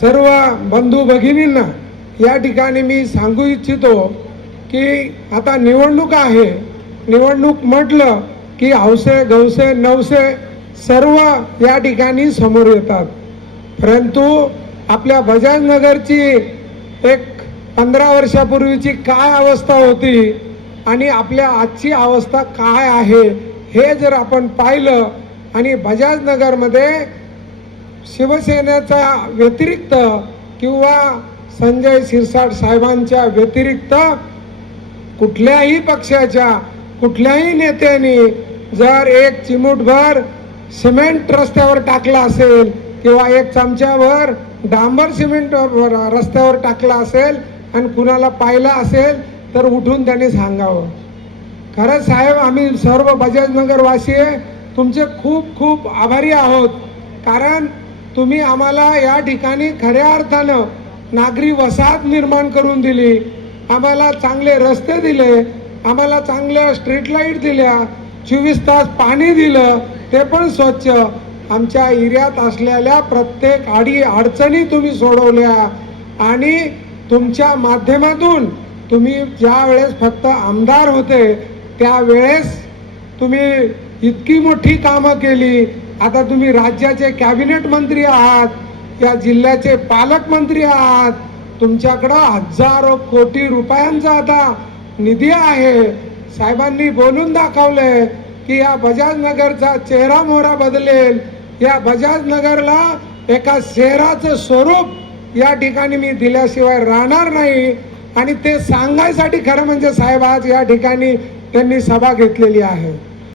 सर्व बंधू भगिनींना या ठिकाणी मी सांगू इच्छितो की आता निवडणूक आहे. निवडणूक म्हटलं की हौसे गवसे नवसे सर्व या ठिकाणी समोर येतात. परंतु आपल्या बजाजनगरची एक 15 वर्षापूर्वीची काय अवस्था होती आणि आपल्या आजची अवस्था काय आहे हे जर आपण पाहिलं आणि बजाजनगरमध्ये शिवसेनेचा व्यतिरिक्त किंवा संजय शिरसाट साहेबांच्या व्यतिरिक्त कुठल्याही पक्षाच्या कुठल्याही नेत्याने जर एक चिमूटभर सिमेंट रस्त्यावर टाकला असेल किंवा एक चमच्याभर डांबर सिमेंट रस्त्यावर टाकला असेल आणि कुणाला पाहिला असेल तर उठून त्यांनी सांगावं. खरंच साहेब, आम्ही सर्व बजाजनगरवासी तुमचे खूप खूप आभारी आहोत. कारण तुम्ही आम्हाला या ठिकाणी खऱ्या अर्थानं नागरी वसाहत निर्माण करून दिली, आम्हाला चांगले रस्ते दिले, आम्हाला चांगल्या स्ट्रीट लाईट दिल्या, 24 तास पाणी दिलं, ते पण स्वच्छ. आमच्या एरियात असलेल्या प्रत्येक अडचणी तुम्ही सोडवल्या आणि तुमच्या माध्यमातून तुम्ही ज्या वेळेस फक्त आमदार होते त्यावेळेस तुम्ही इतकी मोठी कामं केली. आता तुम्ही राज्याचे कॅबिनेट मंत्री आहात, या जिल्ह्याचे पालकमंत्री आहात, तुमच्याकडं हजारो कोटी रुपयांचा आता निधी आहे. साहेबांनी बोलून दाखवलंय की या बजाजनगरचा चेहरा मोहरा बदलेल. या बजाजनगरला एका शहराचं स्वरूप या ठिकाणी मी दिल्याशिवाय राहणार नाही. आणि ते सांगायसाठी खरं म्हणजे साहेब आज या ठिकाणी त्यांनी सभा घेतलेली आहे.